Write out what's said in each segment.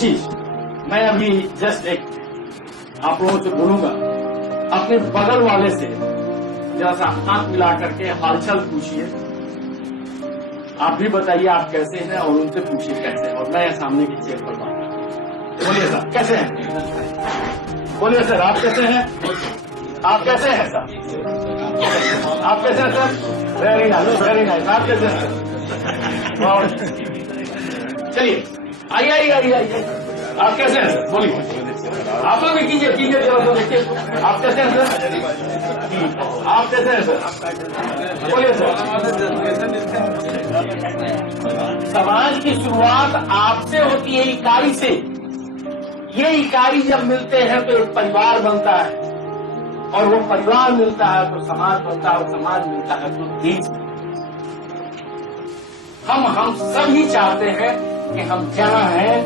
चीज मैं अभी जस्ट एक आप लोगों से बोलूंगा, अपने बगल वाले से जरा सा हाथ मिला करके हालचाल पूछिए। आप भी बताइए आप कैसे हैं और उनसे पूछिए कैसे हैं, और मैं सामने की चेयर पर बात करूं। बोलिए सर कैसे हैं? बोलिए सर आप कैसे हैं? आप कैसे हैं सर? आप कैसे हैं sir? Very nice very nice. आप कैसे हैं? चलिए आइए आइए आइए आइए। आप कैसे हैं सर? बोलिए आप लोग भी कीजिए कीजिए जरा तो देखिए आप कैसे हैं सर? आप कैसे हैं सर? बोलिए सर। समाज की शुरुआत आपसे होती है, इकाई से। ये इकाई जब मिलते हैं तो एक परिवार बनता है, और वो परिवार मिलता है तो समाज बनता है, और समाज मिलता है तो देश। हम सभी चाहते हैं कि हम जहाँ हैं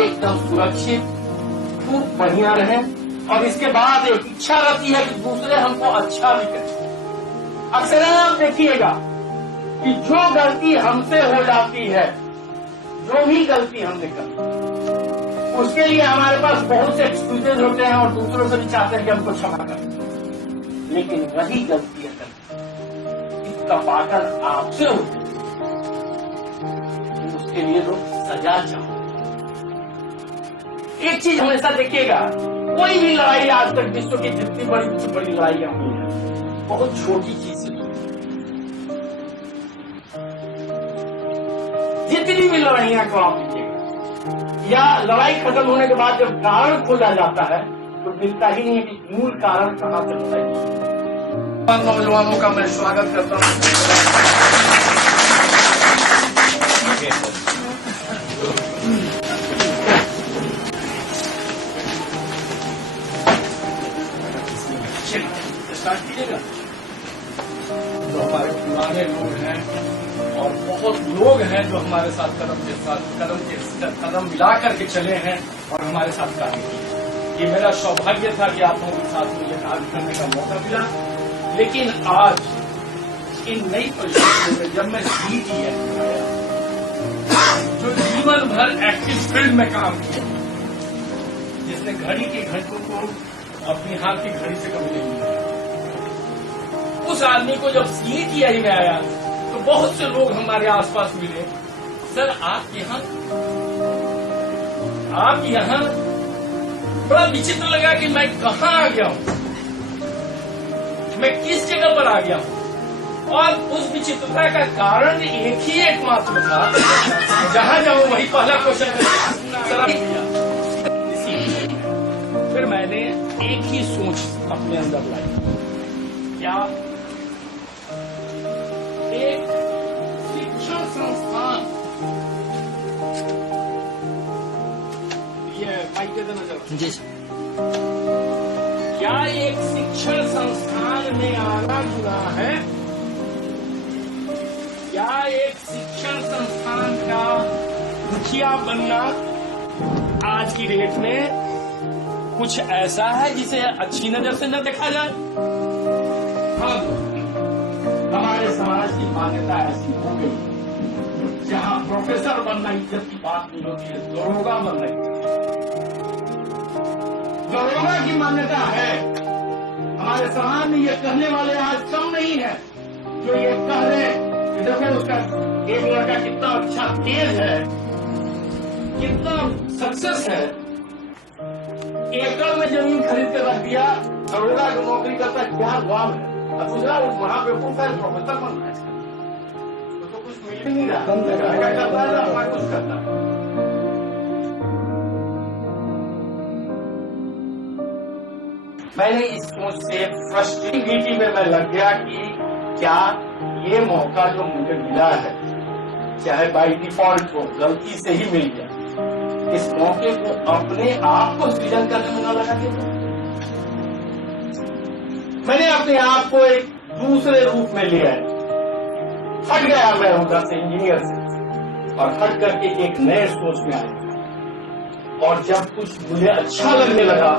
एकदम सुरक्षित खूब बढ़िया रहें, और इसके बाद एक इच्छा रहती है कि दूसरे हमको अच्छा भी करें। अक्सर आप देखिएगा कि जो गलती हमसे हो जाती है, जो भी गलती हमने कर, उसके लिए हमारे पास बहुत से एक्सक्यूजेज होते हैं और दूसरों से भी चाहते हैं कि हमको क्षमा करें। लेकिन वही गलती अगर इसका पालन आपसे होती है तो उसके लिए लोग सजा चाहते। एक चीज हमेशा देखिएगा, कोई भी लड़ाई आज तक विश्व की जितनी बड़ी लड़ाइयां हुई है बहुत छोटी चीज से। जितनी भी लड़ाइयां को आप लीजिएगा, या लड़ाई खत्म होने के बाद जब कारण खोजा जाता है तो मिलता ही नहीं है कि मूल कारण कहां से होता है। नौजवानों का मैं स्वागत करता हूं। स्टार्ट कीजिएगा। जो हमारे पुराने लोग हैं और बहुत लोग हैं जो हमारे साथ कदम मिला करके चले हैं और हमारे साथ कार्य किए। ये मेरा सौभाग्य था कि आप लोगों के साथ मुझे कार्य करने का मौका मिला। लेकिन आज इन नई परिस्थितियों में जब मैं CTN आया, जो जीवन भर एक्टिव फील्ड में काम किया, जिसने घड़ी के घंटों को अपनी हाथ की घड़ी से कभी नहीं मिला, उस आदमी को जब CTI में आया तो बहुत से लोग हमारे आसपास मिले। सर आप यहाँ बड़ा विचित्र लगा कि मैं कहाँ आ गया हूँ, मैं किस जगह पर आ गया हूँ। और उस विचित्रता का कारण एकमात्र था, जहां जाऊं वही पहला क्वेश्चन फिर मैंने एक ही सोच अपने अंदर लाई, क्या एक शिक्षण संस्थान, ये माइक दे देना जरा जी, क्या एक शिक्षण संस्थान में आना जुड़ा है? क्या एक शिक्षण संस्थान का मुखिया बनना आज की डेट में कुछ ऐसा है जिसे अच्छी नजर से न देखा जाए? हाँ, हमारे समाज की मान्यता ऐसी हो गई, जहाँ प्रोफेसर बनना इज्जत की बात नहीं होती है, दरोगा बनना दरोगा की मान्यता है। हमारे समाज में ये कहने वाले आज कम नहीं है जो ये कह रहे कि देखो उसका एक लड़का कितना अच्छा तेज है, कितना सक्सेस है, एकड़ में जमीन खरीद के रख दिया, दरोगा की नौकरी करता क्या लाभ है? दूसरा वहां पे पूछता है प्रोफेसर बनना है, तो कुछ मिल ही नहीं रहा, करता है अपना कुछ करता है। मैंने इस सोच से फ्रस्ट्रेटिविटी में मैं लग गया कि क्या ये मौका जो मुझे मिला है, चाहे बाई डिफॉल्ट हो, गलती से ही मिल गया, इस मौके को अपने आप को सृजन करने में न लगा दिया। मैंने अपने आप को एक दूसरे रूप में लिया है, हट गया मैं उधर से इंजीनियर से और हट करके एक नए सोच में आया। और जब कुछ मुझे अच्छा लगने लगा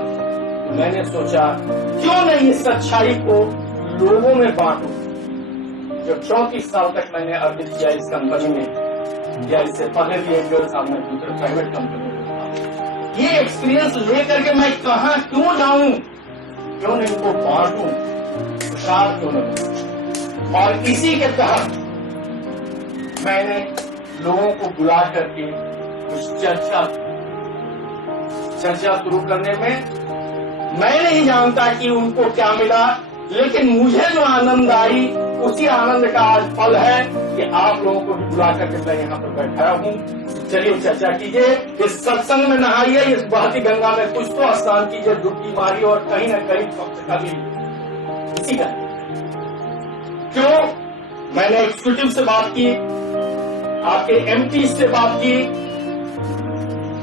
तो मैंने सोचा क्यों नहीं इस अच्छाई को लोगों में बांटूं। जो 34 साल तक मैंने अर्जित किया इस कंपनी में, या इससे पहले भी एक 1.5 साल में दूसरे प्राइवेट कंपनी में था, ये एक्सपीरियंस लेकर के मैं कहां क्यों जाऊं, क्यों नहीं इनको बांटूं, प्रसार क्यों नहीं। और इसी के तहत मैंने लोगों को बुला करके कुछ चर्चा शुरू करने में मैं नहीं जानता कि उनको क्या मिला, लेकिन मुझे जो आनंद आई उसी आनंद का आज फल है कि आप लोगों को भी बुला करके मैं यहाँ पर बैठाया हूँ। चलिए चर्चा कीजिए, इस सत्संग में नहाइए, इस बहती गंगा में कुछ तो स्नान कीजिए, डुबकी मारिए और कहीं न कहीं कभी इसी का क्यों मैंने एग्जीक्यूटिव से बात की, आपके एमपी से बात की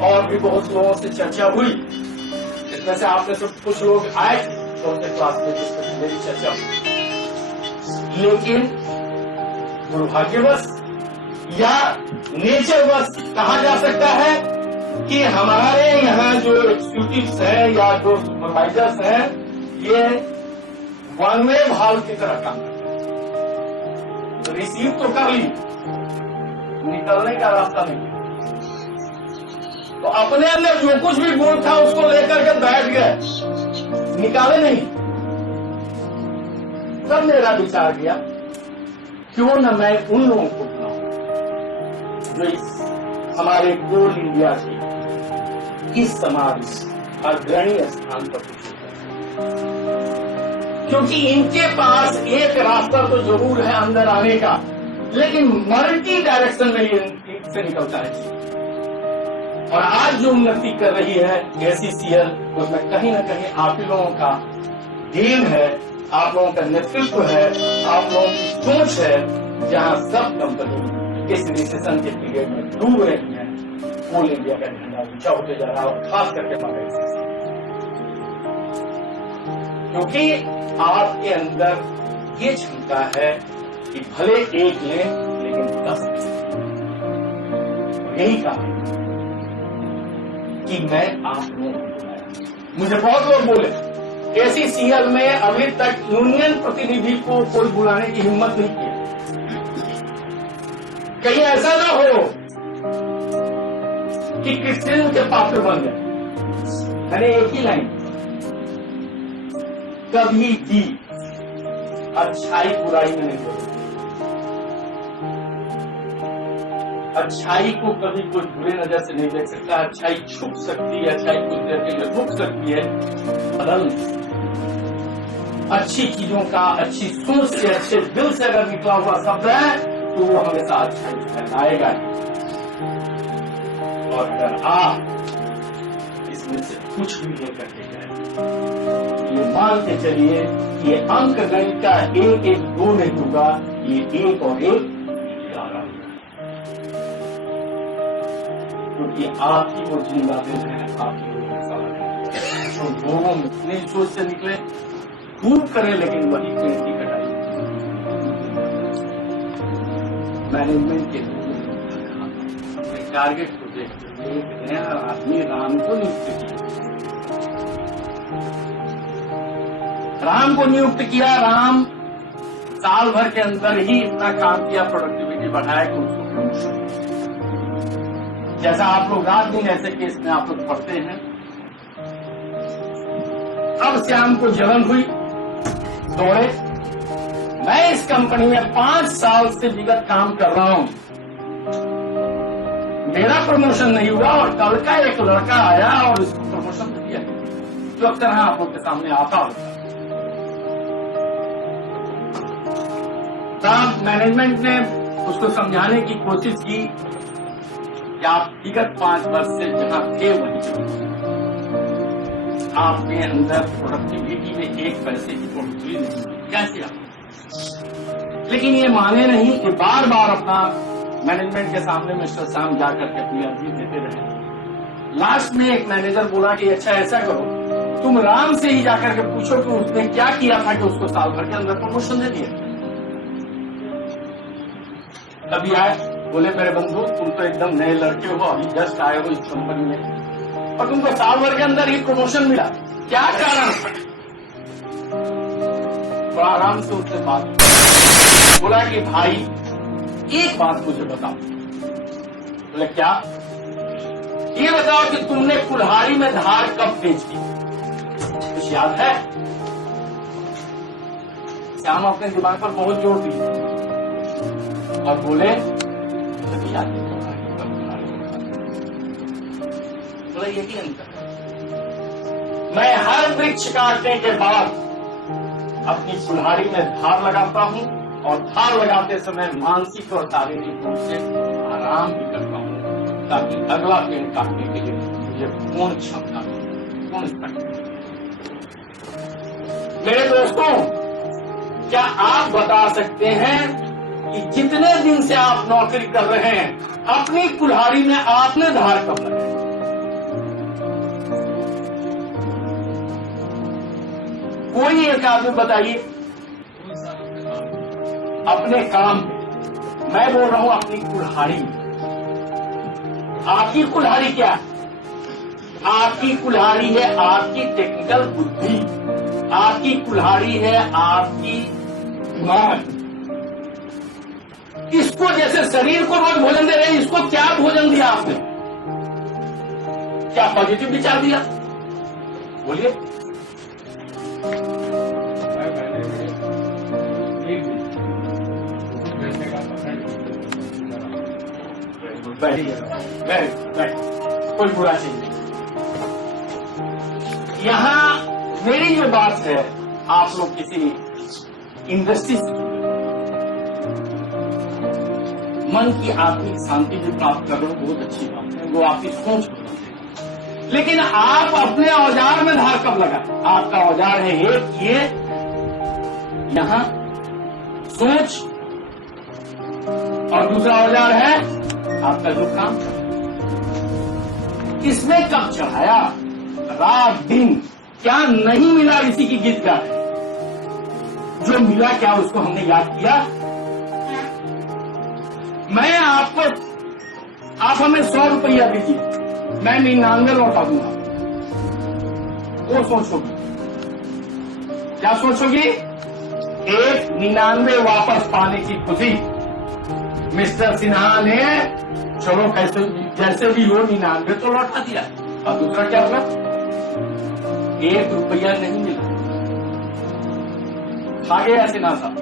और भी बहुत लोगों से चर्चा हुई। इसमें से आपने से कुछ लोग आए थे क्लास में जिसमें मेरी चर्चा हुई, लेकिन दुर्भाग्यवश या नेचरवश कहा जा सकता है कि हमारे यहाँ जो एग्जीक्यूटिव्स हैं या जो सुपरवाइजर्स हैं ये वन वे भाव की तरह काम करते हैं। रिसीव तो कर ली, निकलने का रास्ता नहीं, तो अपने अंदर जो कुछ भी गुण था उसको लेकर के बैठ गए, निकाले नहीं। तब मेरा विचार किया क्यों न मैं उन लोगों को बुलाऊं जो इस हमारे कोल इंडिया के इस समाज अग्रणी स्थान पर क्योंकि इनके पास एक रास्ता तो जरूर है अंदर आने का, लेकिन मल्टी डायरेक्शन में से निकलता है। और आज जो उन्नति कर रही है एसीसीएल, उसमें कहीं न कहीं आप ही लोगों का देन है, आप लोगों का नेतृत्व है, आप लोगों की सोच है, जहां सब कंपनी इस रिसेशन के पीरियड में डूब रही है। कोल इंडिया का झंडा ऊंचा होते जा रहा है और खास करके हमारे क्योंकि आपके अंदर ये क्षमता है कि भले एक लें लेकिन 10 यही काम है कि मैं आप लोगों को बुलाया। मुझे बहुत लोग बोले एसीसीएल में अभी तक यूनियन प्रतिनिधि को कोई बुलाने की हिम्मत नहीं की, कहीं ऐसा ना हो कि क्रिश्चियन के पात्र बन गए। मैंने एक ही लाइन, कभी भी अच्छाई बुराई में नहीं बोलती, अच्छाई को कभी कोई बुरे नजर से नहीं देख सकता। अच्छाई छुप सकती है, अच्छाई कुछ देर के लिए रुक सकती है, बदल नहीं सकती। अच्छी चीजों का अच्छी सोच से अच्छे दिल से अगर निकला हुआ शब्द है तो वो हमेशा अच्छाई फैलाएगा। और अगर आप इसमें से कुछ भी लेकर के गए, ये मान के चलिए ये अंक गणित का 1 1 2 नहीं होगा, ये 1 और 1 11 होगा, क्योंकि आपकी वो जिंदा दिल है, आपकी वो मसाला है। तो लोगों में इतनी सोच से निकले, खूब करें लेकिन वही पेड़ की कटाई। मैनेजमेंट के टारगेट को देखते एक नया आदमी राम को नियुक्त किया, राम को नियुक्त किया। राम साल भर के अंदर ही इतना काम किया, प्रोडक्टिविटी बढ़ाया कि उसको प्रमोशन, जैसा आप लोग रात दिन ऐसे केस में आप लोग पढ़ते हैं। अब श्याम को जलन हुई, दौड़े। मैं इस कंपनी में 5 साल से विगत काम कर रहा हूं, मेरा प्रमोशन नहीं हुआ और कल का एक लड़का आया और उसको प्रमोशन दिया, जो अक्सर आप लोग के सामने आता होता। तब मैनेजमेंट ने उसको समझाने की कोशिश की कि आप विगत 5 वर्ष से जहां थे वहीं आपके अंदर प्रोडक्टिविटी में 1 पैसे की बढ़ोतरी नहीं हुई, कैसे आप? लेकिन ये माने नहीं कि बार बार अपना मैनेजमेंट के सामने मिस्टर श्याम जाकर के अपनी अर्जी देते रहे। लास्ट में एक मैनेजर बोला कि अच्छा ऐसा करो, तुम राम से ही जाकर के पूछो कि उसने क्या किया था कि उसको साल भर के अंदर प्रमोशन दे दिया। तभी आए, बोले मेरे बंधु तुम तो एकदम नए लड़के हो, अभी जस्ट आए हो इस कंपनी में और तुमको साल भर के अंदर ही प्रमोशन मिला, क्या कारण? बड़ा आराम से उससे बात बोला कि भाई एक बात मुझे बताओ। बोले क्या? ये बताओ कि तुमने कुल्हाड़ी में धार कब तेज की, कुछ याद है? श्याम अपने दिमाग पर बहुत जोर दिए और बोले कभी याद नहीं, बोला यही अंतर है। मैं हर वृक्ष काटने के बाद अपनी कुल्हाड़ी में धार लगाता हूं और धार लगाते समय मानसिक और शारीरिक रूप से आराम भी करता हूं, ताकि अगला पेड़ काटने के लिए मुझे पूर्ण क्षमता मिले, पूर्ण शक्ति। मेरे दोस्तों, क्या आप बता सकते हैं कि जितने दिन से आप नौकरी कर रहे हैं, अपनी कुल्हाड़ी में आपने धार कब लगाई? कोई एक आदमी बताइए। अपने काम में, मैं बोल रहा हूं अपनी कुल्हाड़ी में। आपकी कुल्हाड़ी क्या है? आपकी कुल्हाड़ी है आपकी टेक्निकल बुद्धि, आपकी कुल्हाड़ी है आपकी दिमाग। इसको जैसे शरीर को रोज भोजन दे रहे हैं, इसको क्या भोजन दिया आपने? क्या पॉजिटिव विचार दिया? बोलिए। कोई बुरा चीज नहीं। यहाँ मेरी जो बात है, आप लोग किसी इंडस्ट्री से मन की आत्मिक शांति भी प्राप्त कर रहे हो, बहुत अच्छी बात है, वो आपकी सोच हो। लेकिन आप अपने औजार में धार कब लगा? आपका औजार है एक ये यहाँ सोच, और दूसरा औजार है आपका जो काम। इसमें कब चढ़ाया? रात दिन। क्या नहीं मिला इसी की गीत का है? जो मिला क्या उसको हमने याद किया? मैं आपको, आप हमें 100 रुपया दीजिए, मैं 99 लौटा दूंगा। वो सोचोगी क्या? सोचोगी 199 वापस पाने की खुशी। मिस्टर सिन्हा ने चलो कैसे जैसे भी हो 99 तो लौटा दिया। अब दूसरा क्या होगा? 1 रुपया नहीं मिला, खा गया सिन्हा साहब।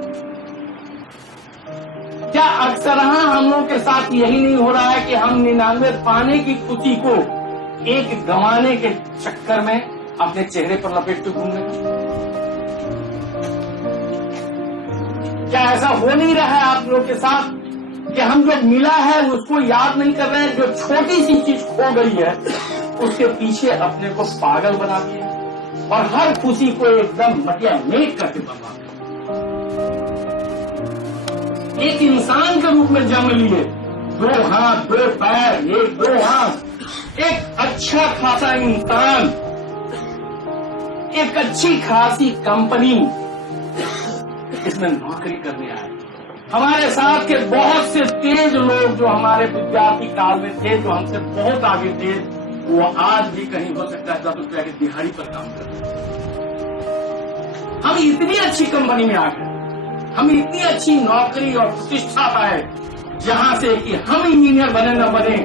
क्या अक्सर हम लोगों के साथ यही नहीं हो रहा है कि हम 99 पाने की खुशी को एक गंवाने के चक्कर में अपने चेहरे पर लपेटते घूम रहे? क्या ऐसा हो नहीं रहा है आप लोगों के साथ कि हम जो मिला है उसको याद नहीं कर रहे हैं? जो छोटी सी चीज खो गई है उसके पीछे अपने को पागल बना दिए और हर खुशी को एकदम मटिया मेट करके बर्बाद। एक इंसान के रूप में जन्म लिए, 2 हाथ 2 पैर 1-2 आंख, एक अच्छा खासा इंसान, एक अच्छी खासी कंपनी, इसमें नौकरी करने आए। हमारे साथ के बहुत से तेज लोग जो हमारे विद्यार्थी काल में थे, जो हमसे बहुत आगे थे, वो आज भी कहीं हो सकता है 10 रुपया की दिहाड़ी पर काम करते हैं। हम इतनी अच्छी कंपनी में आ गए, हम इतनी अच्छी नौकरी और प्रतिष्ठा पाए, जहां से कि हम इंजीनियर बने न बने,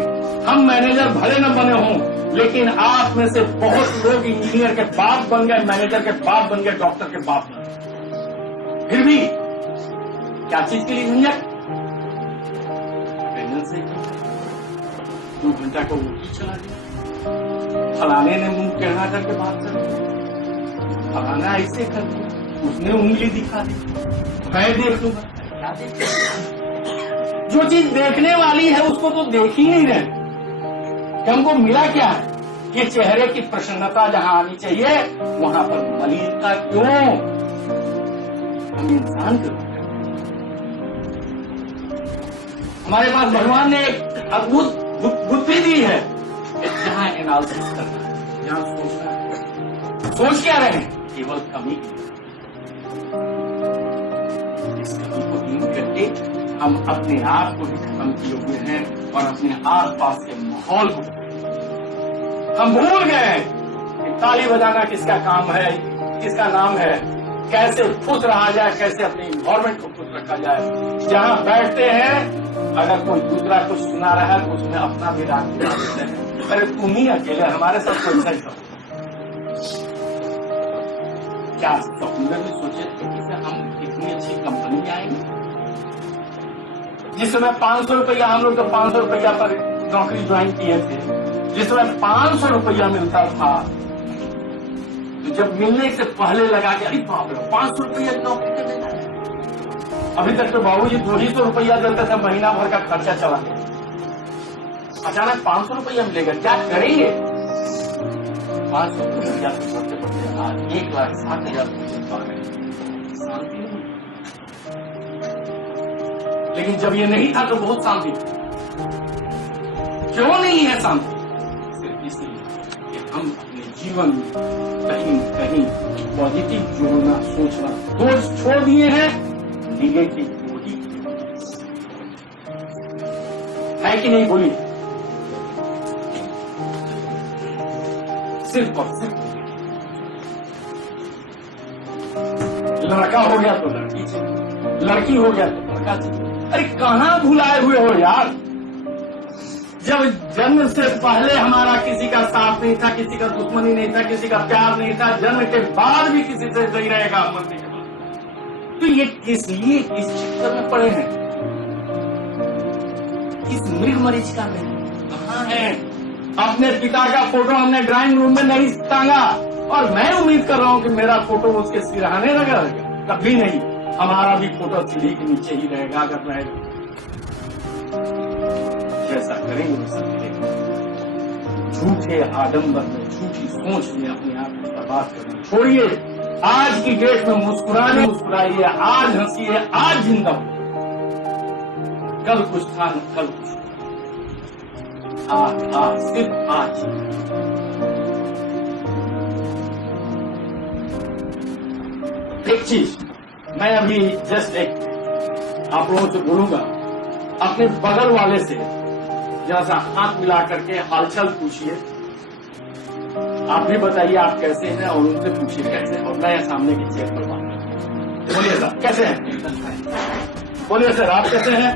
हम मैनेजर भले न बने हों, लेकिन आप में से बहुत लोग इंजीनियर के बाप बन गए, मैनेजर के बाप बन गए, डॉक्टर के बाप बन गए। फिर भी क्या चीज के लिए झंझट? अटेंडेंस से 2 घंटा को उल्टी चला गया, फलाने ने मुंह टेढ़ा करके बात कर दी, फलाना ऐसे कर दिया, उसने उंगली दिखा दी, मैं देख लूंगा। क्या देख? जो चीज देखने वाली है उसको तो देख ही नहीं रहे। हमको मिला क्या है? ये चेहरे की प्रसन्नता जहां आनी चाहिए वहां पर मलिनता क्यों? हम इंसान क्यों? हमारे पास भगवान ने एक अद्भुत बुद्धि दी है, जहां एनालिसिस करना है, जहां सोचना है। सोच क्या रहे हैं? केवल कमी की। इस कमी को दूर करके हम अपने आप को भी खत्म किए हुए हैं और अपने आस पास के माहौल को हम भूल गए कि ताली बजाना किसका काम है, किसका नाम है, कैसे खुश रहा जाए, कैसे अपने इन्वायरमेंट को खुश रखा जाए। जहां बैठते हैं, अगर कोई दूसरा कुछ सुना रहा है तो उसमें अपना भी राग दिला देते हैं। अरे तुम ही अकेले, हमारे साथ कोई नहीं था। क्या सपने में सोचे थे कि हम इतनी अच्छी कंपनी में आएंगे? जिस समय 500 रुपया, हम लोग तो 500 रुपया पर नौकरी ज्वाइन किए थे, जिस समय 500 रुपया मिलता था, तो जब मिलने से पहले लगा कि अरे बाप रे 500 रुपया की नौकरी कर देना है। अभी तक तो बाबूजी 200 रुपया देते थे, महीना भर का खर्चा चला गया। अचानक 500 रुपया मिलेगा, क्या करेंगे? 500 रुपया से बढ़ते बढ़ते आज 1,60,000 रुपये आ गए। शांति नहीं। लेकिन जब ये नहीं था तो बहुत शांति थी। क्यों नहीं है शांति? सिर्फ इसलिए कि हम अपने जीवन में कहीं कहीं पॉजिटिव जोड़ना, सोचना दोष छोड़ दिए हैं, निगेटिव जोड़ ही है कि नहीं? बोलिए। सिर्फ और सिर्फ लड़का हो गया तो लड़की चाहिए, लड़की हो गया तो लड़का चाहिए। अरे कहाँ भुलाए हुए हो यार? जब जन्म से पहले हमारा किसी का साथ नहीं था, किसी का दुश्मनी नहीं था, किसी का प्यार नहीं था, जन्म के बाद भी किसी से नहीं रहेगा मरने के बाद। तो ये किस लिए इस चक्कर में पड़े हैं? किस मृग मरीचिका में कहाँ है? अपने पिता का फोटो हमने ड्राइंग रूम में नहीं टांगा, और मैं उम्मीद कर रहा हूं कि मेरा फोटो उसके सिरहाने लगा रहेगा। कभी नहीं, हमारा भी फोटो सीढ़ी के नीचे ही रहेगा। अगर रहेगा जैसा करेंगे वैसा करेंगे। झूठे आडंबर में, झूठी सोच में अपने आप को बर्बाद करना छोड़िए। आज की डेट में मुस्कुराने मुस्कुराइए, आज हंसिए, आज जिंदा हो। कल कुछ था न कल कुछ, आज सिर्फ आज। एक चीज मैं अभी जस्ट एक आप लोगों से बोलूंगा, अपने बगल वाले से जरा सा हाथ मिला करके हालचाल पूछिए। आप भी बताइए आप कैसे हैं, और उनसे पूछिए कैसे हैं, और मैं सामने की चेक पर बात करूं। बोलिए सर कैसे हैं? बोलिए सर आप कैसे हैं?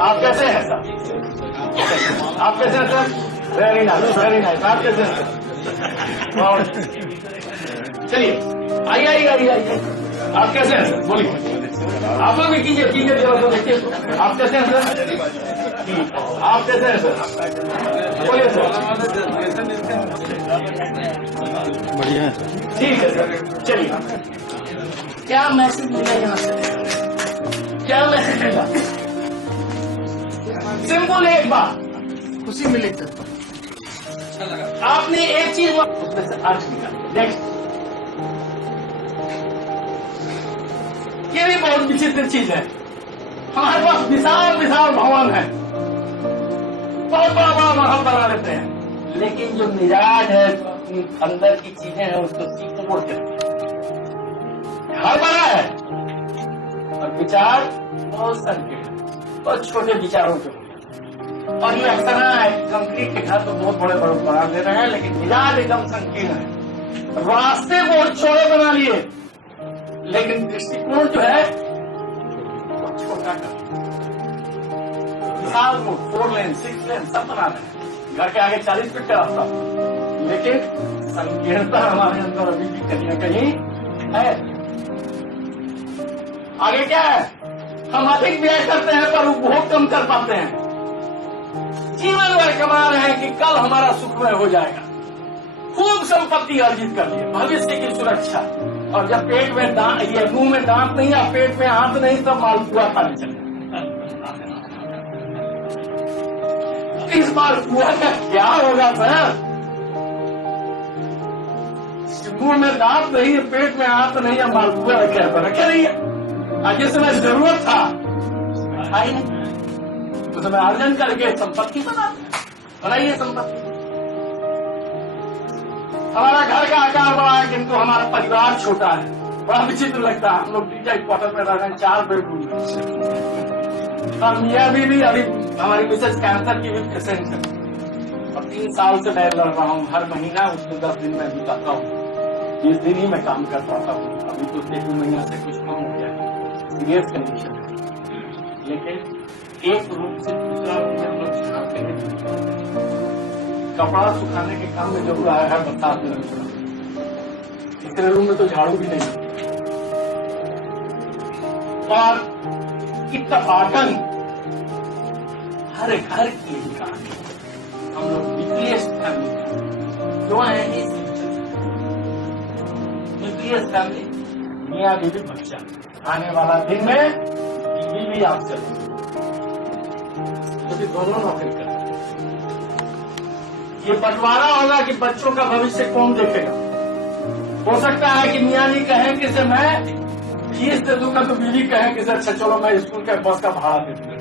आप कैसे हैं सर? आप कैसे हैं sir? Very nice, very nice. आप कैसे हैं सर? और चलिए आइए आइए आइए आइए। आप कैसे हैं सर? बोलिए। आप लोग भी कीजिए कीजिए, जरा सा देखिए आप कैसे हैं सर? आप कैसे हैं सर? बोलिए सर। बढ़िया है। ठीक है सर। चलिए, क्या मैसेज मिला यहाँ से? क्या मैसेज मिला? सिंपल एक बात, खुशी मिली सर। आपने एक चीज उसमें से अर्थ निकाली। नेक्स्ट, ये भी बहुत विचित्र चीज है। हमारे पास विशाल विशाल भवन है, बहुत बड़ा बड़ा महल बना लेते हैं, लेकिन जो मिजाज है, अंदर की चीजें हैं, उसको सीख मोड़ के घर बना है और विचार बहुत संकीर्ण, बहुत छोटे विचारों के होते। और ये अक्सर है कंक्रीट के घर तो बहुत बड़े बड़े बना दे रहे हैं, लेकिन मिजाज एकदम संकीर्ण है। रास्ते बहुत छोटे बना लिए, लेकिन दृष्टिकोण जो है वो छोटा कर। विशाल को 4 लेन 6 लेन सब बना रहे हैं, घर के आगे 40 फीट का रास्ता, लेकिन संकीर्णता हमारे अंदर अभी भी कहीं न कहीं है। आगे क्या है? हम अधिक व्यय करते हैं पर उपभोग कम कर पाते हैं। जीवन भर कमा रहे हैं कि कल हमारा सुखमय हो जाएगा, खूब संपत्ति अर्जित कर लिए, भविष्य की सुरक्षा, और जब पेट में दांत, ये मुंह में दांत नहीं या पेट में हाथ नहीं, तब मालपुआ खाने चले। इस मालपुआ का क्या होगा सर? मुंह में दांत नहीं है, पेट में हाथ नहीं है, मालपुआ रखे रखे नहीं है। जिस समय जरूरत था आई नहीं, उस समय अर्जन करके संपत्ति बनाइए संपत्ति। हमारा घर का आकार बड़ा है, किंतु हमारा परिवार छोटा है, बड़ा विचित्र लगता है। हम लोग डीजा क्वार्टर में रह रहे हैं, 4 बेडरूम में, और मियाँ भी अभी हमारी मिसेज कैंसर की भी पेशेंट है, और 3 साल से मैं लड़ रहा हूँ। हर महीना उसमें 10 दिन में बिताता हूँ, 20 दिन ही मैं काम कर पाता हूँ। अभी तो 1 महीना से कुछ कम हो गया, सीरियस कंडीशन है, लेकिन एक रूप से दूसरा रूप में हम लोग छापते हैं। कपड़ा सुखाने के काम में जरूर आया है बरसात में। तीसरे रूम में तो झाड़ू भी नहीं, और इत्तफाकन हर घर की यही कहानी। हम लोग न्यूक्लियस फैमिली क्यों है? न्यूक्लियस फैमिली, मियाँ बीवी बच्चा, आने वाला दिन में बीवी भी आप चले, क्योंकि दोनों नौकरी कर। ये बंटवारा होगा कि बच्चों का भविष्य कौन देखेगा। हो सकता है कि मियाँ जी कहें कि से मैं फीस दे दूंगा, तो बीवी कहें कि से अच्छा चलो मैं स्कूल के बस का भाड़ा दे दूंगा।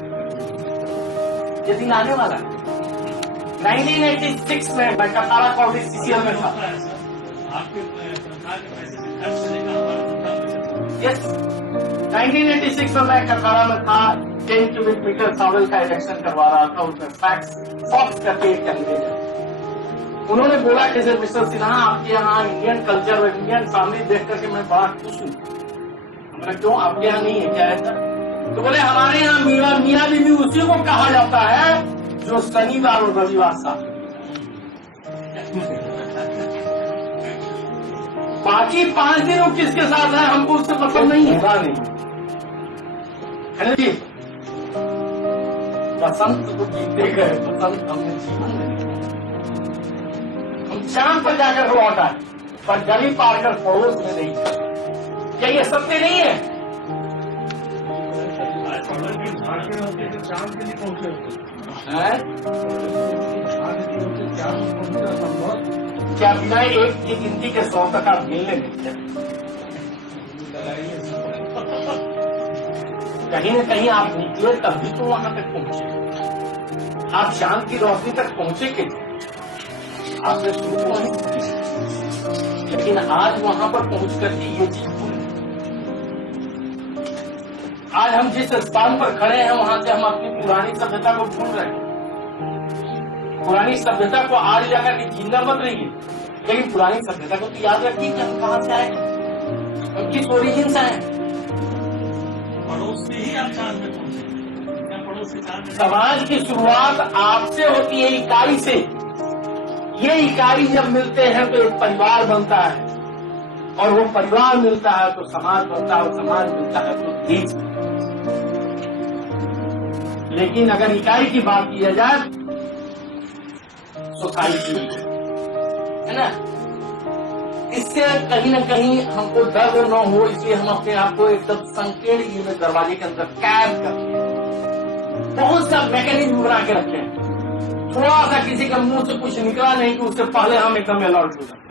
ये दिन आने वाला है। 1986 में मैं कतारा कॉलेज सीसीएल में था। यस, 1986 में मैं कतारा में था। 10 क्यूबिक मीटर सॉइल का इलेक्शन करवा रहा था। उसमें फॉक्स करके एक कैंडिडेट है। उन्होंने बोला कि मिस्टर सिन्हा, आपके यहाँ इंडियन कल्चर और इंडियन फैमिली देख करके मैं बड़ा खुश हूँ। हमने क्यों, आपके यहाँ नहीं है क्या ऐसा? तो बोले हमारे यहाँ मियाँ बीवी उसी को कहा जाता है जो शनिवार और रविवार साथ। बाकी 5 दिन वो किसके साथ है हमको उससे मतलब नहीं है। है ना जी? बसंत को जीते गए, बसंत हमने जीवन में हम चांद पर जाकर लौटा है, पर गली पार कर पड़ोस में नहीं। क्या ये सत्य नहीं है? चांद के लिए पहुंचे क्या बिना एक की गिनती के 100 तक आप मिलने नहीं? कहीं न कहीं आप निकले तभी तो वहां तक पहुंचे। आप चांद की रोशनी तक पहुंचे कि आपने शुरू तो नहीं की, लेकिन आज वहां पर पहुंच करके ये चीज भूल। आज हम जिस स्थान पर खड़े हैं वहां से हम अपनी पुरानी सभ्यता को भूल रहे हैं। पुरानी सभ्यता को आज जाकर के जिंदा मत रहिए, लेकिन पुरानी सभ्यता को तो याद रखिए कि हम कहां से आए, हम किस ओरिजिन से आए। पड़ोस से ही आप चांद में पहुंचे। पड़ोस से चांद में समाज की शुरुआत आपसे होती है, इकाई से। ये इकाई जब मिलते हैं तो एक परिवार बनता है, और वो परिवार मिलता है तो समाज बनता है, और समाज मिलता है तो देश। लेकिन अगर इकाई की बात की जाए, सोसाइटी है ना, इससे कहीं न कहीं हमको डर न हो, इसलिए हम अपने आप को एकदम संकीर्ण में दरवाजे के अंदर कैद करके बहुत सा मैकेनिज्म बना के रखे हैं। थोड़ा सा किसी का मुंह से कुछ निकला नहीं कि उससे पहले हम एकदम अलर्ट हो जाते।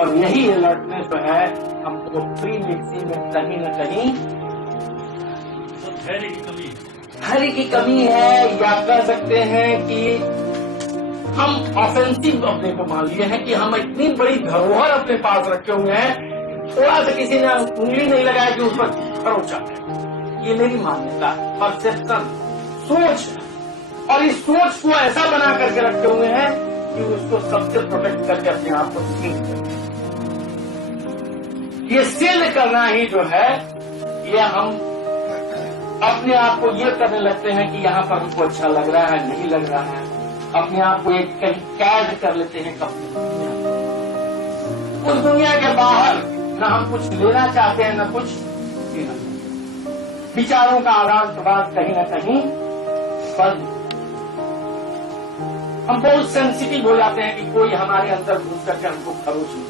और यही अलर्टनेस जो है हमको प्री मिक्सिंग में कहीं न कहीं धैर्य की कमी है, या कह सकते हैं कि हम ऑफेंसिव अपने को मान लिए हैं कि हम इतनी बड़ी धरोहर अपने पास रखे हुए हैं, थोड़ा सा किसी ने उंगली नहीं लगाया कि उस पर खरोच आते हैं। ये मेरी मान्यता, परसेप्शन, सोच, और इस सोच को ऐसा बना करके रखे हुए हैं कि उसको सबसे प्रोटेक्ट करके अपने आप को सील करते। ये सील करना ही जो है, ये हम अपने आप को ये करने लगते हैं कि यहाँ पर हमको अच्छा लग रहा है, नहीं लग रहा है। अपने आप को एक कहीं कैद कर लेते हैं कभी। उस दुनिया के बाहर न हम कुछ लेना चाहते हैं, न कुछ देना। विचारों का आदान प्रदान कहीं न कहीं बंद। हम बहुत सेंसिटिव हो जाते हैं कि कोई हमारे अंदर घुस करके हमको खरोच नहीं।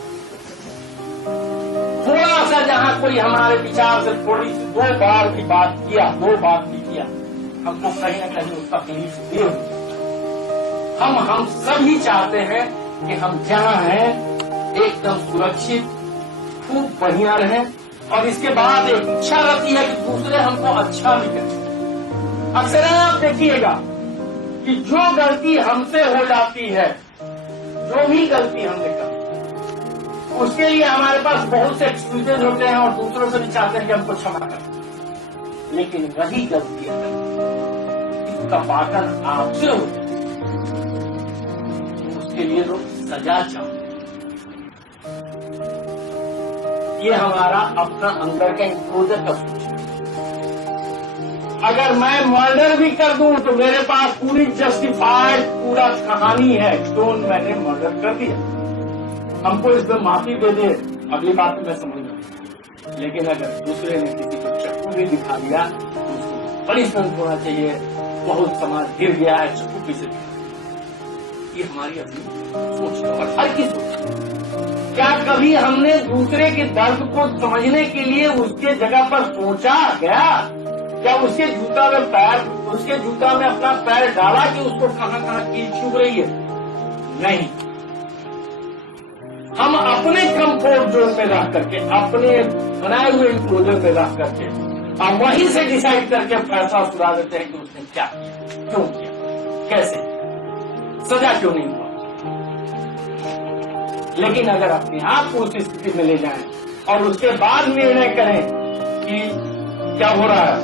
थोड़ा सा जहां कोई हमारे विचार से थोड़ी सी 2 बार भी बात किया, 2 बात भी किया, हमको कहीं न कहीं उसका तकलीफ दे। हम सभी चाहते हैं कि हम जहां हैं एकदम सुरक्षित, खूब बढ़िया रहें, और इसके बाद एक इच्छा रहती है कि दूसरे हमको अच्छा भी करें। अक्सर आप देखिएगा कि जो गलती हमसे हो जाती है, जो भी गलती हमने की, उसके लिए हमारे पास बहुत से एक्सक्यूजेज होते हैं, और दूसरों से भी चाहते हैं कि हमको क्षमा करें। लेकिन वही गलती इसका पाठन आपसे होता है, उसके लिए लोग सजा चाहते हैं। ये हमारा अपना अंदर का इंक्लोजर का सोच है। अगर मैं मर्डर भी कर दूं तो मेरे पास पूरी जस्टिफाइड पूरा कहानी है क्यों मैंने मर्डर कर दिया। हमको इसमें माफी दे दे अगली बात मैं समझ लूँ, लेकिन अगर दूसरे ने किसी को चक्कू भी दिखा दिया तो उसको पनिशमेंट होना चाहिए। बहुत समाज गिर गया है चक्कू पीछे। ये हमारी अपनी सोच है और हर की सोच। क्या कभी हमने दूसरे के दर्द को समझने के लिए उसके जगह पर सोचा गया? क्या उसके जूता में अपना पैर डाला कि उसको कहां कहां कील चुभ रही है? नहीं। हम अपने कंफर्ट जोन में रह करके, अपने बनाए हुए इंक्लोजर में रह करके और वहीं से डिसाइड करके फैसला सुना देते हैं कि उसने क्या किया, क्यों किया, कैसे, सजा क्यों नहीं हुआ। लेकिन अगर अपने आप को उस स्थिति में ले जाएं और उसके बाद निर्णय करें कि क्या हो रहा है,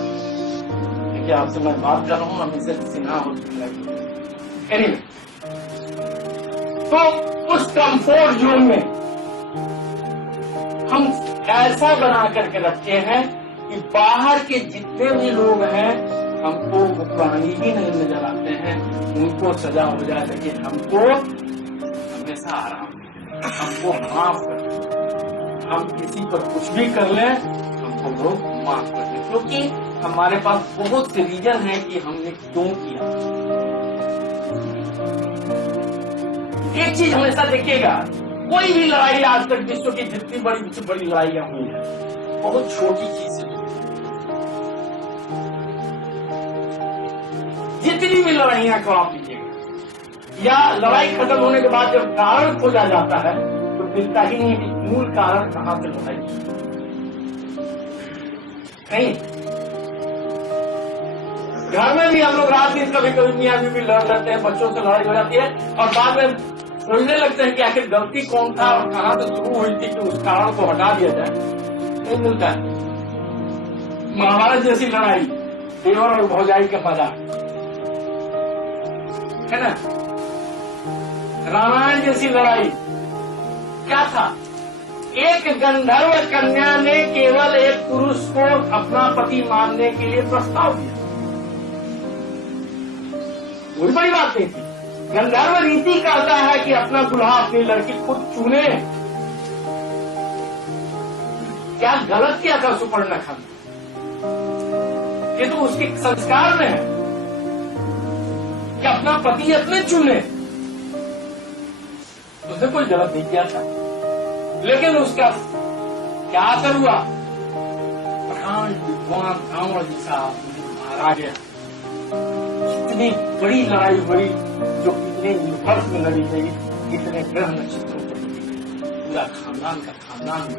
देखिए आपसे मैं बात कर रहा हूं, हम इसे सिन्हा हो एनीवे, तो उस कंफर्ट जोन में हम ऐसा बना करके रखे हैं कि बाहर के जितने भी लोग हैं हमको प्राणी ही नहीं नजर आते हैं, उनको सजा हो जाए, लेकिन हमको हमेशा आराम, हमको माफ कर, हम किसी पर कुछ भी कर लें हमको लोग माफ कर दें, क्योंकि हमारे पास बहुत से रीजन है कि हमने क्यों किया। एक चीज हमेशा देखिएगा, कोई भी लड़ाई आज तक विश्व की जितनी बड़ी से बड़ी लड़ाइयां हुई है बहुत छोटी चीज है। जितनी भी लड़ाइयां को आप लीजिएगा या लड़ाई खत्म होने के बाद जब कारण खोजा जाता है तो मिलता ही नहीं कि मूल कारण कहां से लड़ाई नहीं। घर में भी हम लोग रात दिन कभी कभी मियाँ बीवी लड़ लेते हैं, बच्चों से लड़ाई हो जाती है और बाद में सोचने लगते हैं कि आखिर गलती कौन था और कहां से शुरू हुई थी कि उस कारण को हटा दिया जाए। नहीं मिलता है। महाभारत जैसी लड़ाई, देवर और भौजाई का मजाक है ना, रामायण जैसी लड़ाई क्या था? एक गंधर्व कन्या ने केवल एक पुरुष को अपना पति मानने के लिए प्रस्ताव दिया, कोई बड़ी बात नहीं थी। गंधर्व रीति कहता है कि अपना दुल्हा अपनी लड़की खुद चुने। क्या गलत किया था सुपर्णखा ने? ये तो उसके संस्कार में है कि अपना पति अपने चुने, उसने कोई गलत नहीं किया था। लेकिन उसका क्या असर हुआ? प्रधान विद्वान रावण जी साहब मारा गया। इतनी बड़ी लड़ाई हुई जो कितने यूनिवर्स में लड़ी गई, कितने ग्रह नक्षत्रों पर पूरा खानदान का खानदान में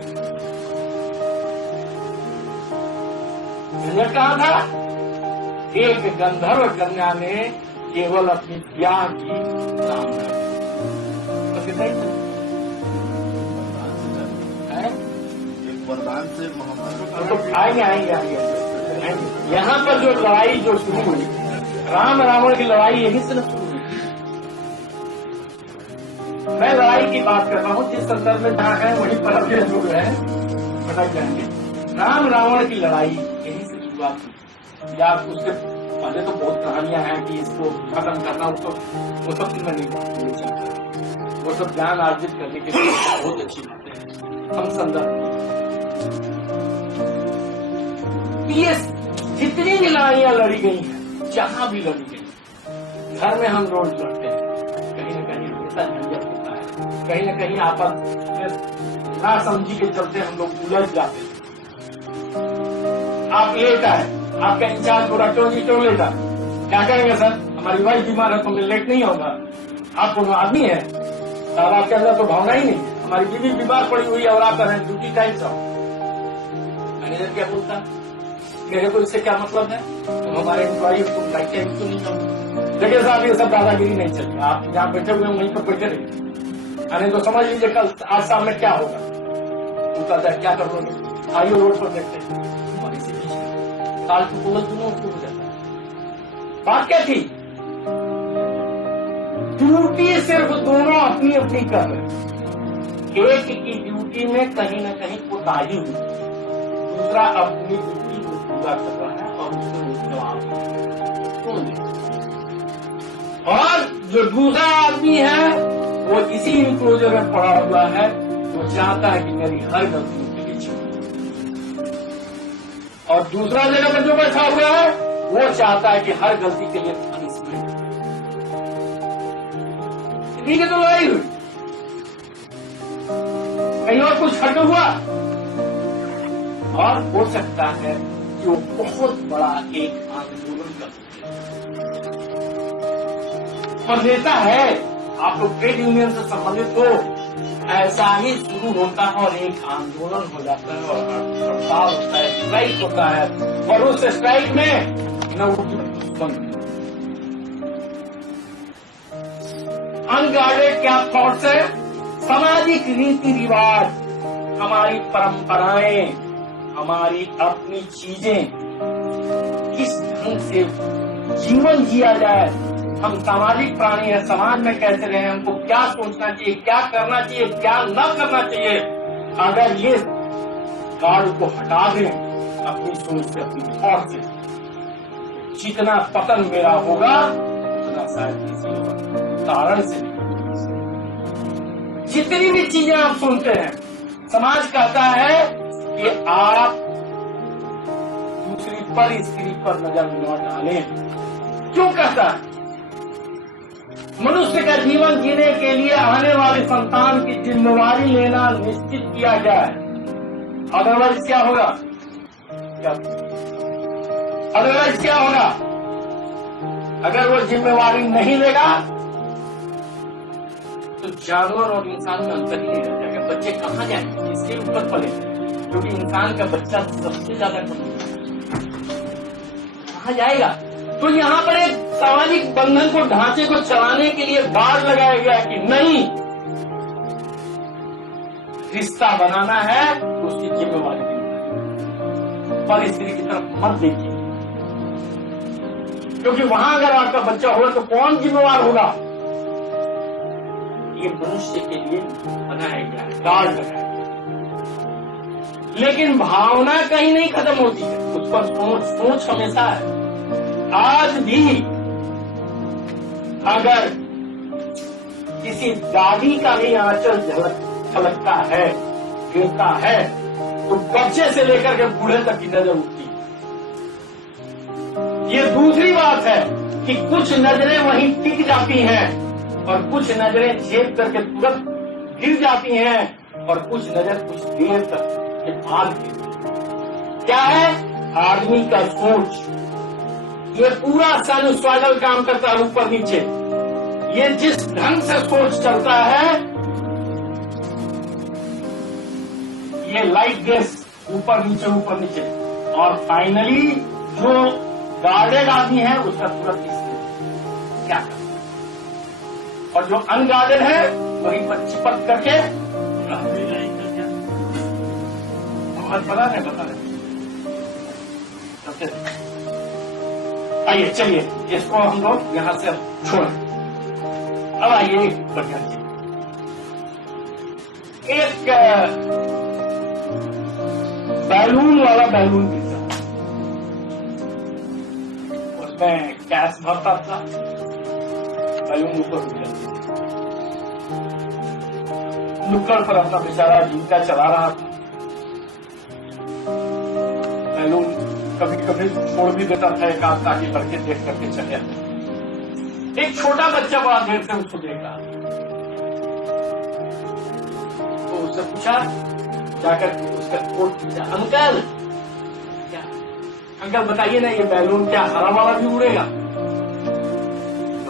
कहा था। एक गंधर्व कन्या ने केवल अपनी ब्याह की कामना वरदान से मोहम्मद तो आएंगे। यहाँ पर जो लड़ाई जो शुरू हुई, राम रावण की लड़ाई यही से शुरू हुई। मैं लड़ाई की बात कर रहा हूँ जिस संदर्भ में जहाँ है वहीं पर अभी जो है भटक जाएंगे। राम रावण की लड़ाई यही से शुरुआत हुई। या उससे पहले तो बहुत कहानियां हैं कि इसको खत्म करना, उसको वो सब मैं नहीं चाहता, वो सब ज्ञान अर्जित करने के लिए बहुत अच्छी बातें हैं। हम संदर्भ ये जितनी भी लड़ाइयां लड़ी गई हैं, जहां भी लड़ी गई, घर में हम रोज लड़ते हैं, कहीं न कहीं हमेशा झंझट होता है, कहीं न कहीं आपस में ना समझी के चलते हम लोग उलझ जाते हैं। आप लेट आए, आपका इंचार्ज बोला क्यों जी क्यों लेट आए? क्या कहेंगे सर, हमारी वाइफ बीमार है तो हमें लेट नहीं होगा। आप कोनो आदमी है, अब आपके अंदर तो भावना ही नहीं। हमारी बीवी बीमार पड़ी हुई है और आप करें ड्यूटी टाइम से। मैनेजर क्या बोलता, मेरे को इससे क्या मतलब है, तुम हमारे एम्प्लॉई हो, तुम लाइक क्यों नहीं करो। देखिए साहब ये सब दादागिरी नहीं चलेगी, आप जहाँ बैठे हुए वहीं पर बैठे रहिए। अरे तो समझ लीजिए कल आज शाम में क्या होगा, उनका क्या करोगे, आइए रोड पर देखते हैं। हमारी से काल को बोल दोनों हो जाता है। बात क्या थी, ड्यूटी सिर्फ दोनों अपनी अपनी कर रहे। एक की ड्यूटी में कहीं न कहीं कोताही हुई, दूसरा अपनी ड्यूटी को पूरा कर रहा है और उसको जवाब सुन ले। और जो दूसरा आदमी है वो इसी इंक्लोजर में पड़ा हुआ है, वो चाहता है कि मेरी हर गलती के लिए क्षमा। और दूसरा जगह पर जो बैठा हुआ है वो चाहता है कि हर गलती के लिए पनिशमेंट। ठीक है, तो लड़ाई हुई, कहीं और कुछ हट हुआ, और हो सकता है कि वो बहुत बड़ा एक आंदोलन कर और नेता है। आप लोग ट्रेड यूनियन से संबंधित हो, ऐसा ही शुरू होता है और एक आंदोलन हो जाता है और हड़ताल होता है, स्ट्राइक होता है, और उस स्ट्राइक में न अनगार्डेड क्या थॉट्स है, सामाजिक रीति रिवाज, हमारी परंपराएं, हमारी अपनी चीजें, किस ढंग से जीवन जिया जाए, हम सामाजिक प्राणी हैं, समाज में कैसे रहें, हमको क्या सोचना चाहिए, क्या करना चाहिए, क्या न करना चाहिए। अगर ये कार्ड को हटा दें अपनी सोच से, अपनी थॉट से, जितना पतन मेरा होगा उतना शायद किसी कारण से नहीं। जितनी भी चीजें आप सुनते हैं, समाज कहता है कि आप दूसरी पर स्त्री पर नजर न डालें। क्यों कहता है? मनुष्य का जीवन जीने के लिए आने वाली संतान की जिम्मेवारी लेना निश्चित किया जाए, अदरवाइज क्या होगा? अदरवाइज क्या होगा? अगर वो जिम्मेवारी नहीं लेगा तो जानवर और इंसान में अंतर ही नहीं रह जाएगा। बच्चे कहाँ जाएंगे? इसके ऊपर पले, क्योंकि इंसान का बच्चा सबसे ज्यादा कहाँ जाएगा? तो यहाँ पर एक सामाजिक बंधन को, ढांचे को चलाने के लिए बाड़ लगाया गया कि नहीं, रिश्ता बनाना है तो उसकी जिम्मेवारी पर स्त्री की तरफ मत देखिए, क्योंकि वहां अगर आपका बच्चा होगा तो कौन जिम्मेवार होगा? ये मनुष्य के लिए बनाया गया है, गार्ड लगाया गया। लेकिन भावना कहीं नहीं खत्म होती है, उस पर सोच हमेशा है। आज भी अगर किसी दादी का भी आंचल झलकता है, गिरता है, तो बच्चे से लेकर के बूढ़े तक की नजर उठती है। ये दूसरी बात है कि कुछ नजरें वहीं टिक जाती हैं और कुछ नजरें झेप करके तुरंत गिर जाती हैं और कुछ नजर कुछ देर तक के बाद गिरती। क्या है? आदमी का सोच। ये पूरा साइनसॉइडल काम करता है, ऊपर नीचे। ये जिस ढंग से सोच चलता है, ये लाइक दिस, ऊपर नीचे, और फाइनली जो गार्डेड आदमी है उसका तुरंत क्या करता है, और जो अनगार्डेड है वहीं पर चिपक करके बता रहे। आइए, चलिए इसको हम लोग यहां से छोड़ें। अब आइए एक बढ़िया चीज, एक बैलून वाला बैलून गिरता, उसमें गैस भरता था, बैलून ऊपर उठ जाता, नुक्कड़ पर अपना बेचारा जीविका चला रहा था। बैलून कभी कभी छोड़ भी देता था एक आध, ताकि लड़के देख करके चले जाते। एक छोटा बच्चा बड़ा देर से उसको देख रहा, तो उससे पूछा, जाकर उसका कोट पूछा, अंकल क्या, अंकल बताइए ना, ये बैलून क्या हरा वाला भी उड़ेगा?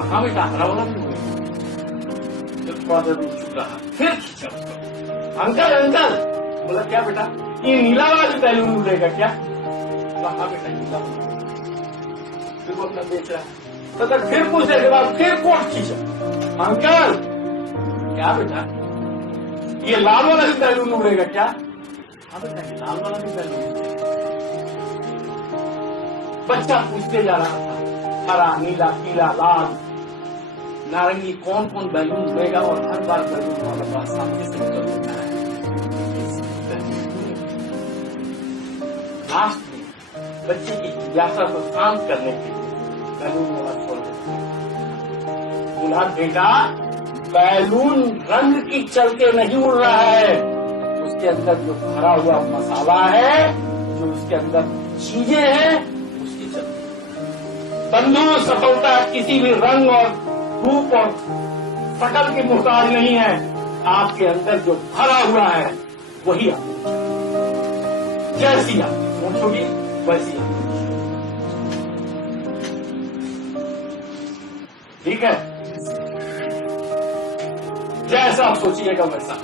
हाँ बेटा, हरा वाला भी उड़ेगा। जब थोड़ा देर उड़ चुका है, फिर खींचा उसको, अंकल बोला क्या बेटा, ये नीला वाला भी बैलून उड़ेगा क्या? हाँ बेटा, नीला फिर वो अपना बेच रहा है। तो फिर पूछने के बाद फिर कोट खींचा, अंकल क्या बेटा, ये लाल वाला भी बैलून उड़ेगा क्या? हाँ बेटा, ये लाल वाला भी बैलून उड़ेगा। बच्चा पूछते जा रहा था, हरा, नीला, पीला, लाल, नारंगी, कौन कौन बैलून उड़ेगा, और हर बार बैलून वाला बात सामने से निकल होता है। लास्ट में बच्चे की जिज्ञासा को शांत करने के लिए बैलून वाला छोड़ देते हैं। दुल्हन बेटा, बैलून रंग की चलते नहीं उड़ रहा है, उसके अंदर जो भरा हुआ मसाला है, जो उसके अंदर चीजें हैं, उसकी चलती। बंधु, सफलता किसी भी रंग और रूप और शकल की मोहताज नहीं है, आपके अंदर जो भरा हुआ है वही आप। जैसी आप होगी वैसी आप। ठीक है, जैसा आप सोचिएगा वैसा।